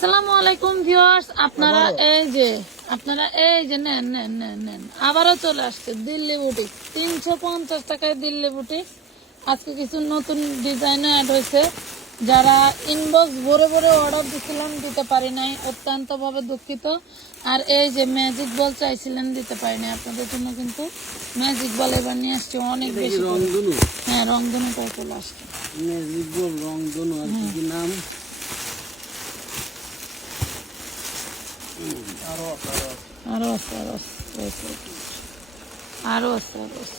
আসসালামু আলাইকুম ভিউয়ার্স আপনারা এই যে আপনারা এই যে নেন নেন নেন নেন। আবারও চলে আসছে দিল্লি বুটিক তিনশো পঞ্চাশ টাকায় দিল্লি বুটিক আজকে কিছু নতুন ডিজাইনও অ্যাড হয়েছে। যারা ইনবক্স ভরে ভরে অর্ডার দিছিলাম দিতে পারি নাই। অত্যন্ত ভাবে দুঃখিত। আর এই যে ম্যাজিক বল চাইছিলেন দিতে পারি নাই। আপনাদের জন্য কিন্তু ম্যাজিক বল এবার নিয়ে আসছে অনেক বেশি। রংধনু? হ্যাঁ রংধনুটাও চলে আসছে। ম্যাজিক বল রংধনু আর কি কি নাম? আছে আছে. আছে আছে।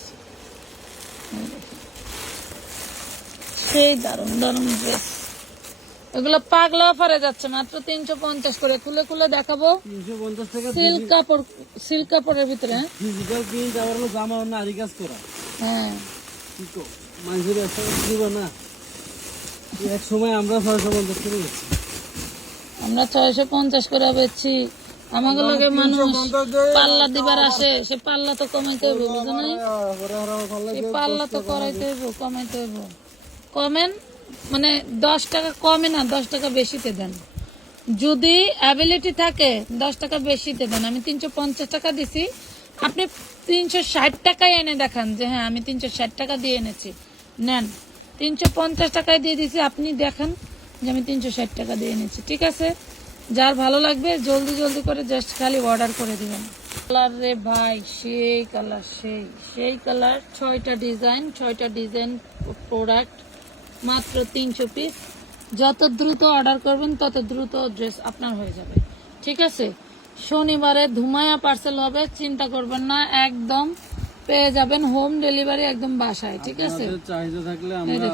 সেই দারুণ দারুণ ড্রেস এগুলো পাগলা অফারে যাচ্ছে মাত্র তিনশো পঞ্চাশ করে। খুলে খুলে দেখাবো। সিল্ক কাপড় সিল্ক কাপড়ের ভিতরে হ্যাঁ? ফিজিক্যাল প্রিন্ট আবার হলো জামা অন্য আরি কাজ করা। হ্যাঁ। মানুষের দিব না? এক সময় আমরা ছয়শো পঞ্চাশ করে গেছি আমরা ছয়শো পঞ্চাশ করে বেচছি। আমাকে লগে মানুষ পাল্লা দিবার আসে সে পাল্লা তো কমাইতে হইব বুঝো নাই? পাল্লা তো করাইতে হইব কমাইতে হইব। কমেন মানে দশ টাকা কমে না দশ টাকা বেশিতে দেন। যদি অ্যাবিলিটি থাকে দশ টাকা বেশিতে দেন। আমি তিনশো পঞ্চাশ টাকা দিছি আপনি তিনশো ষাট টাকায় এনে দেখান যে হ্যাঁ আমি তিনশো ষাট টাকা দিয়ে এনেছি। নেন তিনশো পঞ্চাশ টাকায় দিয়ে দিছি আপনি দেখান যে আমি তিনশো ষাট টাকা দিয়ে এনেছি ঠিক আছে? যার ভালো লাগবে জলদি জলদি করে জাস্ট খালি অর্ডার করে দিবেন। কালার রে ভাই সেই কালার সেই সেই কালার ছয়টা ডিজাইন ছয়টা ডিজাইন প্রোডাক্ট মাত্র তিনশো পিস যত দ্রুত অর্ডার করবেন তত দ্রুত ড্রেস আপনার হয়ে যাবে। ঠিক আছে? শনিবারে ধুমায়া পার্সেল হবে চিন্তা করবেন না একদম পেয়ে যাবেন হোম ডেলিভারি একদম বাসায় ঠিক আছে? চাহিদা থাকলে আমরা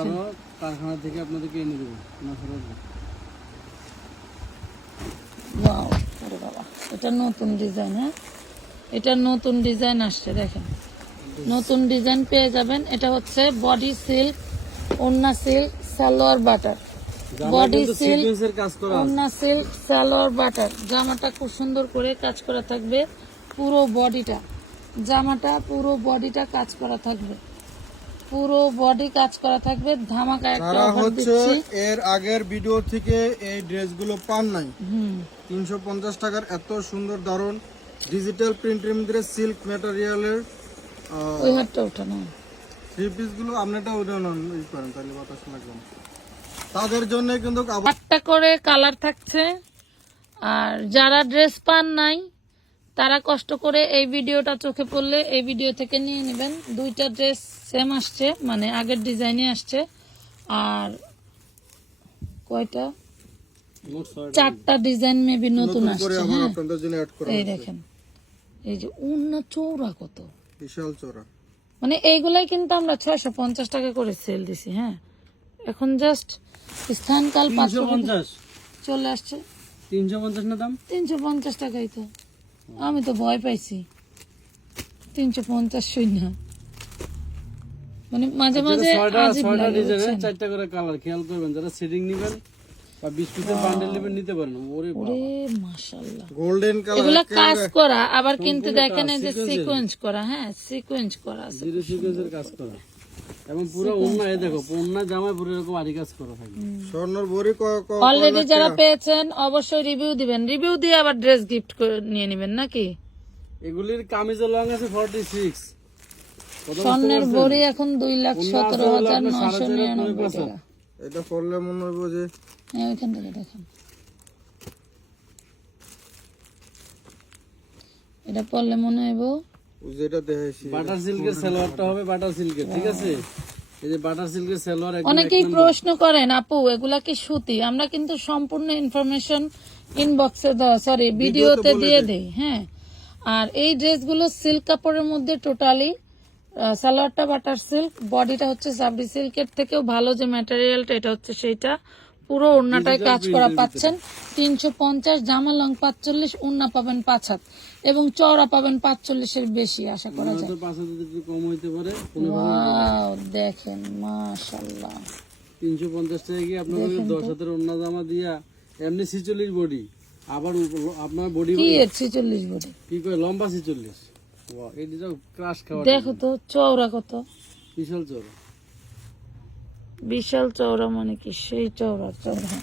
কারখানা থেকে আপনাদেরকে এনে দেবো না। ওয়াও ওরে বাবা এটা নতুন ডিজাইন হ্যাঁ? এটা নতুন ডিজাইন আসছে দেখেন। নতুন ডিজাইন পেয়ে যাবেন এটা হচ্ছে বডি সিল্ক ওন্না silk salwar butter. Body silk. ওন্না সিল্ক সালোয়ার বাটার। জামাটা খুব সুন্দর করে কাজ করা থাকবে পুরো বডিটা জামাটা পুরো বডিটা কাজ করা থাকবে। পুরো বডি কাজ করা থাকবে ধামাকা একটা অফার হচ্ছে দিচ্ছি। এর আগের ভিডিও থেকে এই ড্রেসগুলো পান নাই। হুম। তিনশো পঞ্চাশ টাকার এত সুন্দর দারুণ ডিজিটাল প্রিন্টের মধ্যে সিল্ক ম্যাটেরিয়ালের ওই হাতটা ওঠানো। থ্রি পিসগুলো আপনারটা ওটা নন ই করেন তাহলে বাতাস লাগবে তাদের জন্য কিন্তু আটটা করে কালার থাকছে। আর যারা ড্রেস পান নাই তারা কষ্ট করে এই ভিডিওটা চোখে পড়লে এই ভিডিও থেকে নিয়ে নেবেন। দুইটা ড্রেস সেম আসছে মানে আগের ডিজাইনে আসছে। আর কয়টা? চারটা ডিজাইন মেবি নতুন আসছে হ্যাঁ। এই দেখেন এই যে উন্ন চৌড়া কত। বিশাল চোরা মানে এইগুলাই কিন্তু আমরা ছয়শো পঞ্চাশ টাকা করে সেল দিছি হ্যাঁ। এখন জাস্ট স্থানকাল পাঁচশো চলে আসছে। তিনশো পঞ্চাশ না দাম? তিনশো পঞ্চাশ টাকাই তো। আমি তো ভয় পাইছি। তিনশো পঞ্চাশ শূন্য। মানে মাঝে মাঝে? চারটা করে কালার খেয়াল করবেন যারা সেটিং নিবেন বা বিশ পিসের বান্ডেল নেবেন নিতে পারেন। ওরে গোল্ডেন এগুলা কাজ করা আবার কিন্তু দেখেন এই যে সিকোয়েন্স করা হ্যাঁ সিকোয়েন্স করা আছে। জিরো সিকোয়েন্সের কাজ করা। এবং পুরো অন্য এই দেখো অন্য জামায় পুরো এরকম আরি কাজ করা থাকে। স্বর্ণর বড়ি ক- ক- অলরেডি যারা পেয়েছেন অবশ্যই রিভিউ দিবেন। রিভিউ দিয়ে আবার ড্রেস গিফট নিয়ে নেবেন নাকি? এগুলির কামিজের লং আছে ফর্টি সিক্স স্বর্ণের বড়ি এখন দুই লাখ সতেরো হলো হাজার টাকা। এটা পড়লে মনে হইব যে হ্যাঁ ওইখান থেকে দেখেন এটা পড়লে মনে হইব যেটা দেখাইছি। বাটার সিল্কের সালোয়ারটা হবে বাটার সিল্কের ঠিক আছে? এই যে বাটার সিল্কের সালোয়ার অনেকেই প্রশ্ন করেন আপু এগুলা কি সুতি? আমরা কিন্তু সম্পূর্ণ ইনফরমেশন ইনবক্সে সরি ভিডিওতে দিয়ে দেই। হ্যাঁ? আর এই ড্রেসগুলো সিল্ক কাপড়ের মধ্যে টোটালি সালোয়ারটা বাটার সিল্ক বডিটা হচ্ছে সাবরি সিল্কের থেকেও ভালো যে ম্যাটেরিয়ালটা এটা হচ্ছে সেইটা। পুরো ওড়নাটায় কাজ করা পাচ্ছেন তিনশো পঞ্চাশ জামা লং পাঁচচল্লিশ ওড়না পাবেন পাঁচ হাত। এবং চওড়া পাবেন পাঁচচল্লিশের বেশি আশা করা যায়। পাঁচ হাজার কম হইতে পারে দেখেন মাশাল্লাহ তিনশো পঞ্চাশ টাকা গিয়ে আপনার দশ হাতের অন্য জামা দিয়া এমনি ছিচল্লিশ বডি আবার আপনার বডি কি ছিচল্লিশ বডি কি করে লম্বা ছিচল্লিশ? এটা ক্রাশ খাওয়া দেখো তো চওড়া কত? বিশাল চোর বিশাল চওড়া মানে কি? সেই চওড়া চওড়া।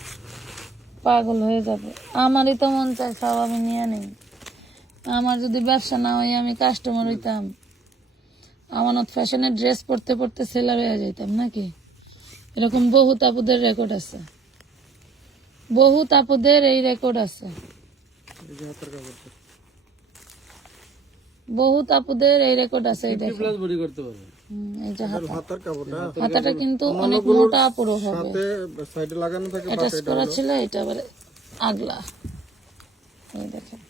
পাগল হয়ে যাবে। আমারই তো মন চায় সব আমি নিয়ে নেই। আমার যদি ব্যবসা না হয় আমি কাস্টমার হইতাম। আমানত ফ্যাশনের ড্রেস পরতে পরতে সেলার হয়ে যাইতাম নাকি? এরকম বহু তাপুদের রেকর্ড আছে। বহু তাপুদের এই রেকর্ড আছে। বহু তাপুদের এই রেকর্ড আছে দেখো প্লাস বডি করতে হাতের কাপড়টা। হাতাটা কিন্তু অনেক মোটা পুরো হবে। সাথে সাইডে লাগানো থাকে অ্যাটাচ করা ছিল এটা আবার আগলা। এই দেখেন।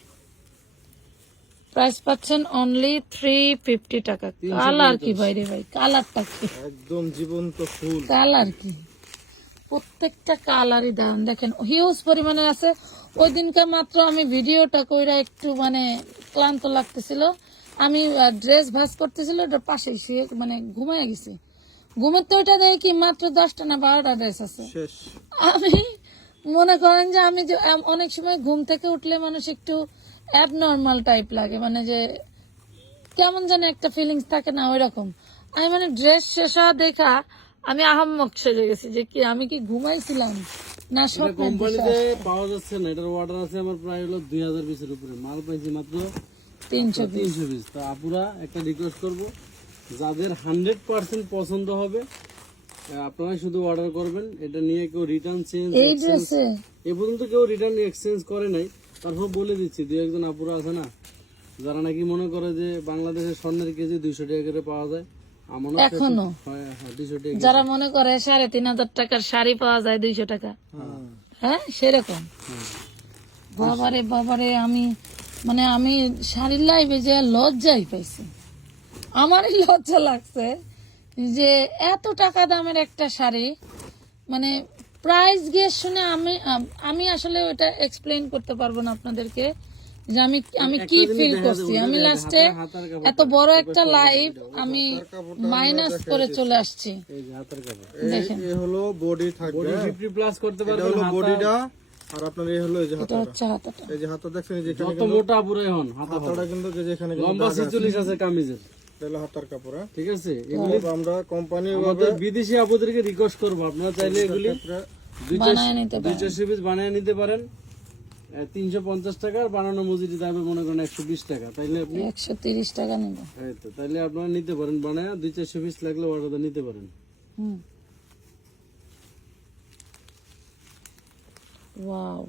প্রাইস পাচ্ছেন অনলি থ্রি ফিফটি টাকা। কালার কি ভাই রে ভাই? কালারটা কি? একদম জীবন্ত ফুল। কালার কি? প্রত্যেকটা কালারই দাম। দেখেন হিউজ পরিমাণে আছে। ওই দিনকে মাত্র আমি ভিডিওটা কইরা একটু মানে ক্লান্ত লাগতেছিল। আমি ড্রেস ভাস করতেছিল ওটার পাশে শুয়ে মানে ঘুমায় গেছি। ঘুমের তো ওইটা দেখি মাত্র দশটা না বারোটা ড্রেস আছে। আমি মনে করেন যে আমি যে অনেক সময় ঘুম থেকে উঠলে মানুষ একটু অ্যাবনর্মাল টাইপ লাগে মানে যে কেমন যেন একটা ফিলিংস থাকে না ওই রকম আমি মানে ড্রেস শেষ হওয়া দেখা আমি আহাম্মক সেজে গেছি যে কি আমি কি ঘুমাইছিলাম না স্বপ্নের কোম্পানিতে পাওয়া যাচ্ছে না এটার অর্ডার আছে আমার প্রায় হলো দুই হাজার পিসের উপরে। মাল পাইছি মাত্র তিনশো তিনশো পিস তো আপুরা একটা রিকোয়েস্ট করব যাদের হান্ড্রেড পার্সেন্ট পছন্দ হবে আপনারা শুধু অর্ডার করবেন। এটা নিয়ে কেউ রিটার্ন চেঞ্জ এই এ পর্যন্ত কেউ রিটার্ন এক্সচেঞ্জ করে নাই। তারপর বলে দিচ্ছি দুই একজন আপুরা আছে না যারা নাকি মনে করে যে বাংলাদেশের স্বর্ণের কেজি দুইশো টাকা করে পাওয়া যায় এখনও? হয় হ্যাঁ যারা মনে করে সাড়ে তিন হাজার টাকার শাড়ি পাওয়া যায় দুইশো টাকা। হ্যাঁ সেরকম। বাবারে বাবারে আমি মানে আমি শাড়ির লাইভে যে লজ্জাই পাইছি। আমারই লজ্জা লাগছে যে এত টাকা দামের একটা শাড়ি মানে প্রাইস গিয়ে শুনে আমি আমি আসলে ওটা এক্সপ্লেন করতে পারব না আপনাদেরকে যে আমি আমি কি ফিল করছি। আমি লাস্টে এত বড় একটা লাইভ আমি মাইনাস করে চলে আসছি। এই যে হাতের কাপড়। দেখেন। হলো বডি থাকবে। ফিফটি প্লাস করতে এটা পারবেন হলো বডিটা আর আপনার এই হলো এই যে এটা হচ্ছে হাতাটা। এই যে হাতা দেখছেন এই যে এখানে যত মোটা পুরো হন হাতা হাতাটা কিন্তু যে এখানে লম্বা ছিচল্লিশ আছে কামিজের। এটা হাতার কাপড় হ্যাঁ? ঠিক আছে এগুলো আমরা কোম্পানি আমাদের বিদেশি আপুদেরকে রিকোয়েস্ট করব। আপনারা চাইলে এগুলি দুই বানায় নিতে দুই চারশো পিস বানিয়ে নিতে পারেন। তিনশো পঞ্চাশ টাকা আর বানানো মজুরি দামে মনে করেন একশো বিশ টাকা। তাইলে আপনি একশো তিরিশ টাকা নেব। এই তো তাইলে আপনারা নিতে পারেন। বানায় দুই চারশো পিস লাগলে অর্ডার নিতে পারেন। হুম। ওয়াও।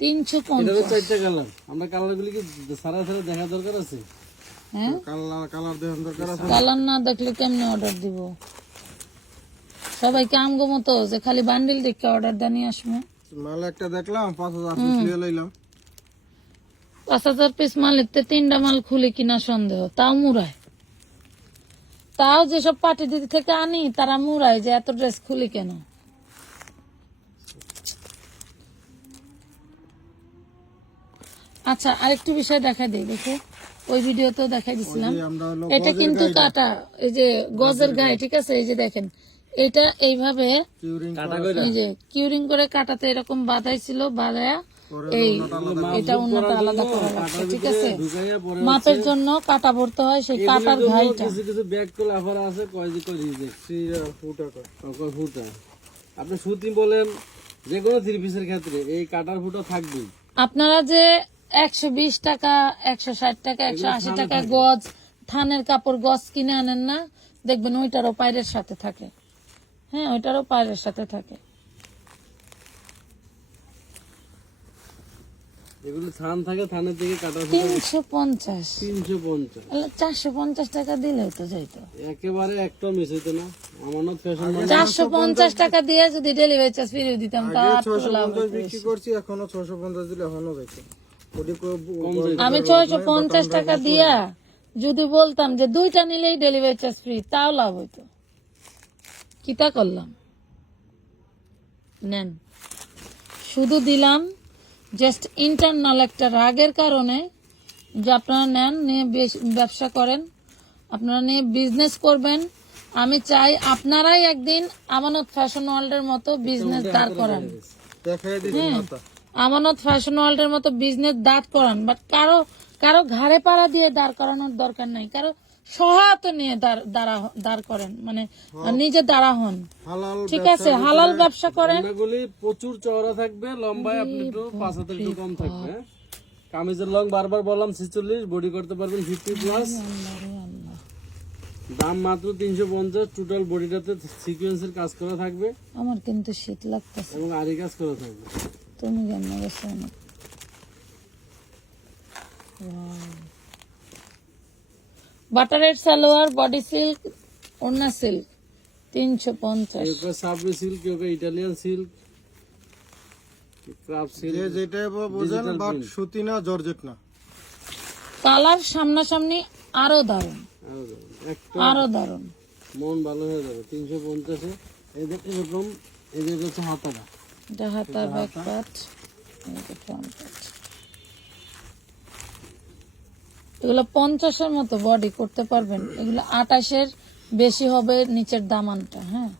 তিনশো পঞ্চাশ। চারটা কালার আমরা কালার গুলি কি সারা সারা দেখা দরকার আছে। হ্যাঁ? কালার না? দেখলে কেমনে অর্ডার দিব? সবাইকে আমগো মতো যে খালি বান্ডিল দেখে অর্ডার দিয়ে নিয়ে আসব। মাল একটা দেখলাম পাঁচ হাজার পিস নিয়ে লইলাম। পাঁচ হাজার পিস মালের তে তিনটা মাল খুলে কিনা সন্দেহ তাও মুড়ায়। তাও যেসব পার্টি দিদি থেকে আনি তারা মুড়ায় যে এত ড্রেস খুলি কেন? আচ্ছা আরেকটু বিষয় দেখা দিই দেখো। ওই ভিডিওতেও দেখাই দিছিলাম। এটা কিন্তু কাটা এই যে গজের গায়ে ঠিক আছে? এই যে দেখেন এটা এইভাবে কিউরিং করে এই যে কিউরিং করে কাটাতে এরকম বাঁধাইছিল বাঁধায়া এই এটা অন্যটা আলাদা করা লাগছে ঠিক আছে? মাপের জন্য কাটা ভরতে হয় সেই কাটার ঘাইটা। কিছু কিছু ব্যাগগুলো অফার আছে কয় যে কয় ফুটা কয় ফুটা। আপনি সুতি বলেন যে কোনো থ্রি পিসের ক্ষেত্রে এই কাটার ফুটা থাকবেই। আপনারা যে একশো বিশ টাকা একশো ষাট টাকা একশো আশি টাকা গজ থানের কাপড় গজ কিনে আনেন না। দেখবেন ওইটারও পায়ের সাথে থাকে। হ্যাঁ ওইটারও পায়ের সাথে থাকে। তিনশো পঞ্চাশ। চারশো পঞ্চাশ টাকা দিলেও তো যাইতো। একেবারে একটা মিস হইতো না। আমানত ফ্যাশন চারশো পঞ্চাশ টাকা দিয়ে যদি ডেলিভারি চার্জ ফিরিয়ে দিতাম তা বিক্রি করছি এখনও ছয়শো পঞ্চাশ দিলে এখনও ওটি আমি ছয়শো পঞ্চাশ টাকা দিয়া যদি বলতাম যে দুইটা নিলেই ডেলিভারি চার্জ ফ্রি তাও লাভ হইতো। কিতা করলাম? নেন। শুধু দিলাম জাস্ট ইন্টারনাল একটা রাগের কারণে যে আপনারা নেন নিয়ে ব্যবসা করেন আপনারা নিয়ে বিজনেস করবেন। আমি চাই আপনারাই একদিন আমানত ফ্যাশন ওয়ার্ল্ডের মতো বিজনেস দাঁড় করান। হাতা আমানত ফ্যাশন ওয়ার্ল্ডের মতো বিজনেস দাঁড় করান বাট কারও কারও ঘাড়ে পাড়া দিয়ে দাঁড় করানোর দরকার নাই। কারও সহায়তা নিয়ে দাঁড় দাঁড়া- করেন মানে নিজে দাঁড়া হন। ঠিক আছে হালাল ব্যবসা করেন। প্রচুর চওড়া থাকবে লম্বায় আপনি একটু পাঁচ হাতের একটু কম থাকবে হ্যাঁ? কামিজের লং বারবার বললাম ছিচল্লিশ বডি করতে পারবেন ফিফটি প্লাস। দাম মাত্র তিনশো পঞ্চাশ টোটাল বডিটাতে সিকুয়েন্সের কাজ করা থাকবে। আমার কিন্তু শীত লাগতেছে। এবং আরি কাজ করা থাকবে। তুমি কেমন গেছো অনেক বাটারের সালোয়ার বডি সিল্ক ওড়না সিল্ক তিনশো পঞ্চাশ। Sabri silk Italian silk craft silk যে যেটা বোঝেন বাট সুতি না জর্জেট না। কালার সামনাসামনি আরও দারুণ একটা আরও দারুণ মন ভালো হয়ে যাবে তিনশো পঞ্চাশে। এদের এরকম এদের হচ্ছে হাতাটা। এটা হাতা। ব্যাক পাট এটা ফ্রন্ট পাট এগুলো পঞ্চাশের মতো বডি করতে পারবেন। এগুলো আটাশের বেশি হবে নিচের দামানটা হ্যাঁ?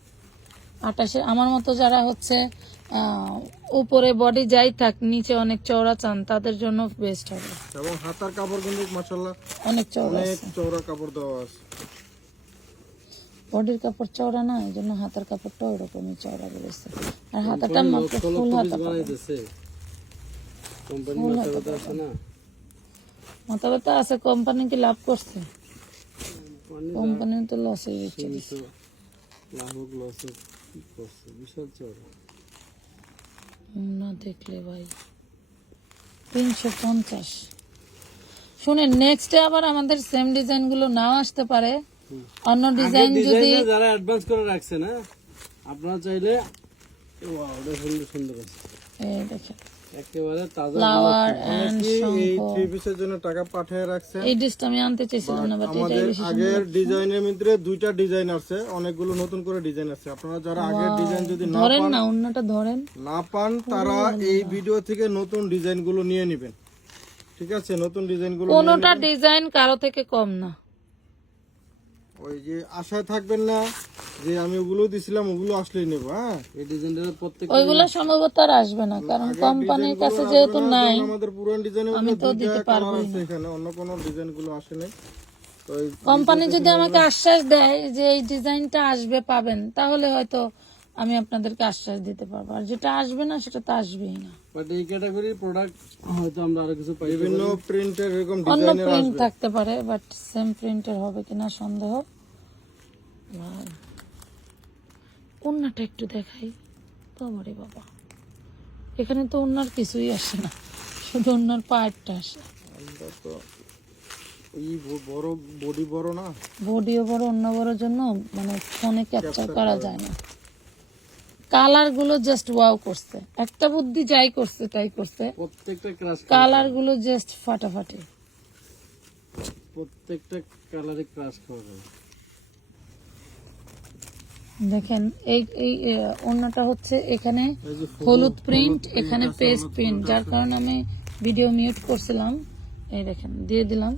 আটাশের আমার মতো যারা হচ্ছে উপরে বডি যাই থাক নিচে অনেক চওড়া চান তাদের জন্য বেস্ট হবে। এবং হাতার কাপড় কিন্তু মাসাল্লাহ অনেক চওড়া অনেক চওড়া কাপড় দেওয়া আছে। বডির কাপড় চওড়া না এই জন্য হাতার কাপড়টা ওরকমই চওড়া বেরোচ্ছে। আর হাতাটা মাত্র ফুল হাতা মাথা ব্যথা আছে কোম্পানি কি লাভ করছে? কোম্পানি তো লসে চড়া না দেখলে ভাই। তিনশো পঞ্চাশ। শুনেন নেক্সটে আবার আমাদের সেম ডিজাইনগুলো নাও আসতে পারে। অন্য ডিজাইন যদি যারা অ্যাডভান্স করে রাখছে না আপনারা চাইলে ওয়াও এটা সুন্দর সুন্দর আছে। এই দেখেন। একেবারে তাজা ফ্লাওয়ার এন্ড এই থ্রি পিসের জন্য টাকা পাঠিয়ে রাখছে? এই ডিসটা আমি আনতে চাইছিলাম না বাট আমাদের আগের ডিজাইনের ভিতরে দুইটা ডিজাইন আছে অনেকগুলো নতুন করে ডিজাইন আছে। আপনারা যারা আগের ডিজাইন যদি না ধরেন না অন্যটা ধরেন। না পান তারা এই ভিডিও থেকে নতুন ডিজাইনগুলো নিয়ে নেবেন। ঠিক আছে নতুন ডিজাইনগুলো কোনোটা ডিজাইন কারও থেকে কম না। ওই যে আশায় থাকবেন না যে আমি ওগুলো দিছিলাম ওগুলো আসলেই নেব হ্যাঁ? এই ডিজাইনের প্রত্যেক ওইগুলো সম্ভবত আর আসবে না কারণ কোম্পানির কাছে যেহেতু নাই আমাদের পুরান ডিজাইনের আমি তো দিতে পারব এখানে অন্য কোনো ডিজাইনগুলো আসে এই কোম্পানি যদি আমাকে আশ্বাস দেয় যে এই ডিজাইনটা আসবে পাবেন তাহলে হয়তো আমি আপনাদেরকে আশ্বাস দিতে পারব। আর যেটা আসবে না সেটা তো আসবেই না। বাট এই ক্যাটাগরির প্রোডাক্ট হয়তো আমরা আরও কিছু পাই বিভিন্ন প্রিন্টের এরকম অন্য ডিজাইনের প্রিন্ট থাকতে পারে বাট সেম প্রিন্টের হবে কিনা সন্দেহ. ওন্নাটা একটু দেখাই। বাবারে বাবা। এখানে তো ওনার কিছুই আসে না। শুধু ওনার পায়েরটা আসে। আমরা তো এই ব- বড় বডি বড় না। বডিও বড় অন্য বড় জন্য মানে ফোনে ক্যাপচার করা যায় না। কালারগুলো জাস্ট ওয়াও করছে। একটা বুদ্ধি যাই করছে তাই করছে। প্রত্যেকটা কালারগুলো জাস্ট ফাটাফাটি। প্রত্যেকটা কালারে ক্রাশ খাওয়া যাবে দেখেন এই এই অন্যটা হচ্ছে এখানে হলুদ প্রিন্ট এখানে পেস্ট প্রিন্ট যার কারণে আমি ভিডিও মিউট করছিলাম। এই দেখেন দিয়ে দিলাম।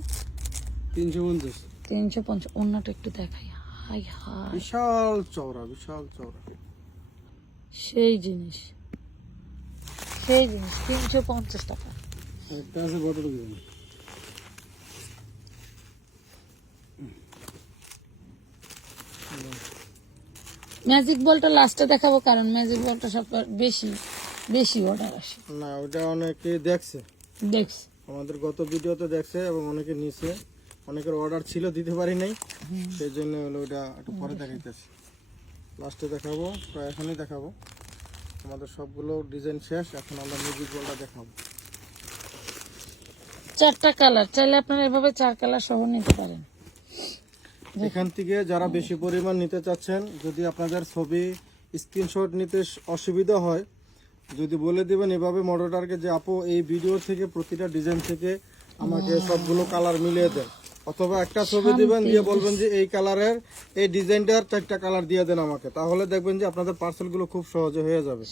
তিনশো পঞ্চাশ। তিনশো পঞ্চাশ অন্যটা একটু দেখাই। High high. বিশাল চওড়া বিশাল চওড়া। সেই জিনিস। সেই জিনিস তিনশো পঞ্চাশ টাকা। ম্যাজিক বলটা লাস্টে দেখাবো কারণ ম্যাজিক বলটা সব বেশি বেশি অর্ডার আসে। না ওটা অনেকে দেখছে। দেখছে। আমাদের গত ভিডিওতে দেখছে এবং অনেকে নিছে অনেকের অর্ডার ছিল দিতে পারি নাই। সেই জন্য হলো ওটা একটু পরে দেখাইতেছি। লাস্টে দেখাবো প্রায় এখনই দেখাবো। আমাদের সবগুলো ডিজাইন শেষ এখন আমরা মিউজিক বলটা দেখাবো। চারটা কালার চাইলে আপনারা এভাবে চার কালার সহ নিতে পারেন। এখান থেকে যারা বেশি পরিমাণ নিতে চাচ্ছেন যদি আপনাদের ছবি স্ক্রিনশট নিতে অসুবিধা হয় যদি বলে দিবেন এভাবে মডেলটাকে যে আপু এই ভিডিও থেকে প্রতিটা ডিজাইন থেকে আমাকে সবগুলো কালার মিলিয়ে দেন। অথবা একটা ছবি দিবেন দিয়ে বলবেন যে এই কালারের এই ডিজাইনটার চারটা কালার দিয়ে দেন আমাকে। তাহলে দেখবেন যে আপনাদের পার্সেলগুলো খুব সহজে হয়ে যাবে।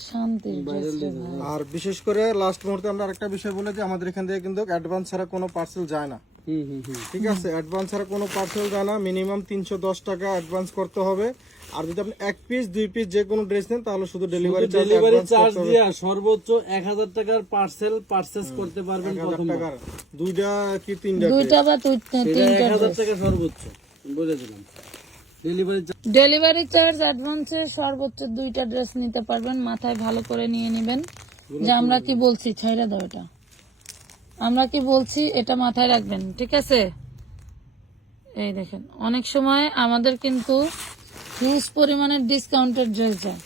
আর বিশেষ করে লাস্ট মুহূর্তে আমরা আরেকটা বিষয় বলে যে আমাদের এখান থেকে কিন্তু অ্যাডভান্স ছাড়া কোনো পার্সেল যায় না। হুম হুম হুম। ঠিক আছে? অ্যাডভান্স ছাড়া কোনো পার্সেল যায় না মিনিমাম তিনশো দশ টাকা অ্যাডভান্স করতে হবে। আর যদি আপনি এক পিস দুই পিস যে কোনো ড্রেস নেন তাহলে শুধু ডেলিভারি ডেলিভারি চার্জ দিয়ে সর্বোচ্চ এক হাজার টাকার পার্সেল পার্চেস করতে পারবেন প্রথম টাকার। দুইটা কি তিনটা দুইটা বা তিনটা এক হাজার dress। টাকা সর্বোচ্চ বলে দিলাম ডেলিভারি ডেলিভারি চার্জ অ্যাডভান্সে সর্বোচ্চ দুইটা ড্রেস নিতে পারবেন মাথায় ভালো করে নিয়ে নেবেন। যে আমরা কি বলছি ছাইরা দাও এটা। আমরা কি বলছি এটা মাথায় রাখবেন ঠিক আছে? এই দেখেন অনেক সময় আমাদের কিন্তু হিউজ পরিমাণের ডিসকাউন্টের ড্রেস যায়।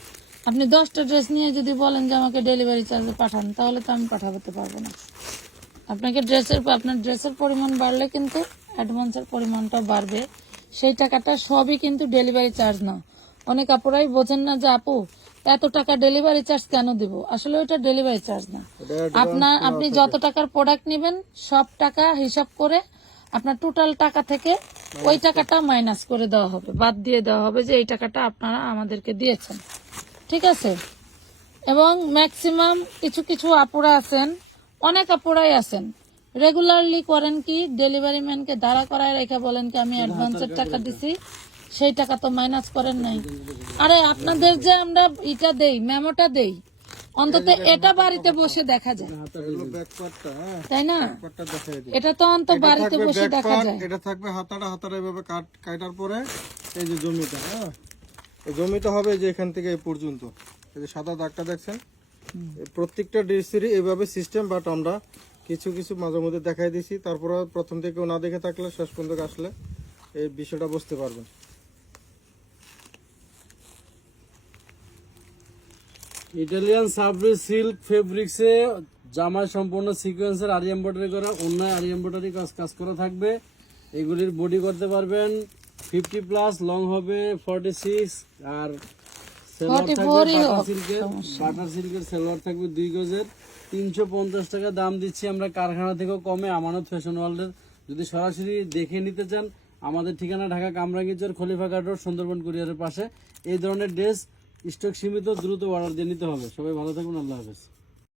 আপনি দশটা ড্রেস নিয়ে যদি বলেন যে আমাকে ডেলিভারি চার্জে পাঠান তাহলে তো আমি পাঠাতে পারব না। আপনাকে ড্রেসের আপনার ড্রেসের পরিমাণ বাড়লে কিন্তু অ্যাডভান্সের পরিমাণটাও বাড়বে। সেই টাকাটা সবই কিন্তু ডেলিভারি চার্জ না। অনেক আপুরাই বোঝেন না যে আপু এত টাকা ডেলিভারি চার্জ কেন দিব? আসলে ওইটা ডেলিভারি চার্জ না। আপনার আপনি যত টাকার প্রোডাক্ট নেবেন সব টাকা হিসাব করে আপনার টোটাল টাকা থেকে ওই টাকাটা মাইনাস করে দেওয়া হবে। বাদ দিয়ে দেওয়া হবে যে, এই টাকাটা আপনারা আমাদেরকে দিয়েছেন। ঠিক আছে? এবং ম্যাক্সিমাম কিছু কিছু আপুরা আছেন, অনেক আপুরাই আছেন। রেগুলারলি করেন কি ডেলিভারি ম্যানকে দাঁড়া করায় রেখে বলেন কি, আমি অ্যাডভান্সের টাকা দিছি, সেই টাকা তো মাইনাস করেন নাই। আরে, আপনাদের যে আমরা ইটা দেই মেমোটা দেই অন্তত এটা বাড়িতে বসে দেখা যায়। পার্টটা হ্যাঁ। তাই না? এটা তো অন্ত বাড়িতে বসে দেখা যায়। এটা থাকবে হাতাটা হাতাটা এভাবে কাট কাটার পরে এই যে জমিটা হ্যাঁ। জমিটা হবে যে এখান থেকে এই পর্যন্ত। এই যে সাদা দাগটা দেখছেন? প্রত্যেকটা ড্রেসেরই এইভাবে সিস্টেম বাট আমরা কিছু কিছু মাঝে মধ্যে দেখাই দিছি। তারপরে প্রথম থেকে না দেখে থাকলে শেষ পর্যন্ত আসলে এই বিষয়টা বুঝতে পারবেন। ইটালিয়ান সাবরি সিল্ক ফেব্রিক্সে জামায় সম্পূর্ণ সিকোয়েন্সের আরি এম্ব্রয়ডারি করা অন্যায় আরি এম্ব্রয়ডারি কাজ কাজ করা থাকবে। এগুলির বডি করতে পারবেন ফিফটি প্লাস লং হবে ফর্টি সিক্স আর সালোয়ার 44 থাকবে ই বাটার সিল্কের সালোয়ার থাকবে দুই গজের। তিনশো পঞ্চাশ টাকা দাম দিচ্ছি আমরা কারখানা থেকেও কমে আমানত ফ্যাশন ওয়ার্ল্ডের যদি সরাসরি দেখে নিতে চান আমাদের ঠিকানা ঢাকা কামরাঙ্গিচর খলিফা রোড সুন্দরবন কুরিয়ারের পাশে। এই ধরনের ড্রেস স্টক সীমিত দ্রুত অর্ডার দিয়ে নিতে হবে। সবাই ভালো থাকুন আল্লাহ হাফেজ।